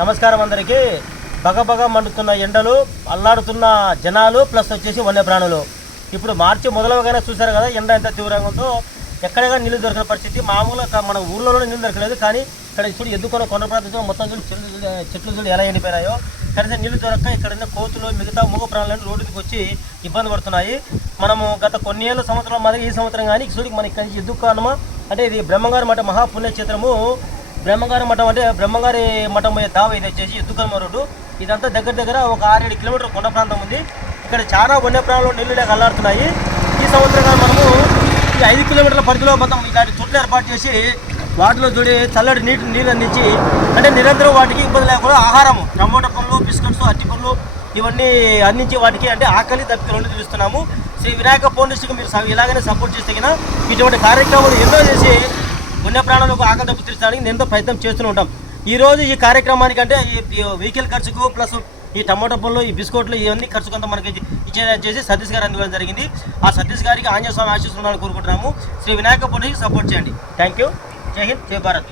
నమస్కారం అందరికీ. బగబగ మండుతున్న ఎండలు అల్లాడుతున్న జనాలు ప్లస్ వచ్చేసి వన్యప్రాణులు. ఇప్పుడు మార్చి మొదలవగానే చూశారు కదా ఎండ ఎంత తీవ్రంగా ఉందో. ఎక్కడైనా నీళ్ళు దొరికిన పరిస్థితి. మామూలుగా మన ఊర్లోనే నీళ్ళు దొరకలేదు కానీ ఇక్కడ చూడు ఎద్దుకొని కొండ ప్రాంతంలో మొత్తం చూడు చెట్లు చెట్లు చూడు ఎలా ఎండిపోయినాయో. కనీసం నీళ్ళు దొరక్క ఇక్కడ కోతులు మిగతా మూగ ప్రాణులను రోడ్డుకి వచ్చి ఇబ్బంది పడుతున్నాయి. మనము గత కొన్ని ఏళ్ళ సంవత్సరం మాదిరి ఈ సంవత్సరం కానీ చూడు మన ఇక్కడ నుంచి ఎద్దుకు అంటే ఇది బ్రహ్మంగారి మాట మహాపుణ్యక్షేత్రము. బ్రహ్మంగారి మఠం అంటే బ్రహ్మంగారి మఠం పోయే దావ ఇది వచ్చేసి ఎద్దుకల్మ రోడ్డు. ఇదంతా దగ్గర దగ్గర ఒక ఆరేడు కిలోమీటర్ కొండ ప్రాంతం ఉంది. ఇక్కడ చాలా వన్యప్రాణులు నీళ్ళు లేక అల్లాడుతున్నాయి. ఈ సంవత్సరం మనము ఈ ఐదు కిలోమీటర్ల పరిధిలో మొత్తం ఇలాంటి తొట్లు ఏర్పాటు చేసి వాటిలో చూడి చల్లటి నీటి నీళ్ళు అందించి అంటే నిరంతరం వాటికి ఇబ్బంది లేకుండా ఆహారము టమోటా పళ్ళు బిస్కెట్స్ అట్టి పళ్ళు ఇవన్నీ అందించి వాటికి అంటే ఆకలి దప్పిక రెండు తీరుస్తున్నాము. శ్రీ వినాయక ఫౌండేషన్కి మీరు ఇలాగనే సపోర్ట్ చేస్తే ఇటువంటి కార్యక్రమాలు ఎన్నో చేసి వన్యప్రాణులకు ఆకలి దెబ్బ తీర్చడానికి నేను ఎంతో ప్రయత్నం చేస్తూనే ఉంటాం. ఈ రోజు ఈ కార్యక్రమానికి అంటే ఈ వెహికల్ ఖర్చుకు ప్లస్ ఈ టమాటో పళ్ళు ఈ బిస్కెట్లు ఇవన్నీ ఖర్చు కొంత మనకి ఇచ్చేసి చేసి సతీష్ గారు అందుకోవడం జరిగింది. ఆ సతీష్ గారికి ఆంజనేయ స్వామి ఆశీస్సులు కోరుకుంటున్నాము. శ్రీ వినాయక ఫౌండేషన్ సపోర్ట్ చేయండి. థ్యాంక్ యూ జై హింద్ జై భారత్.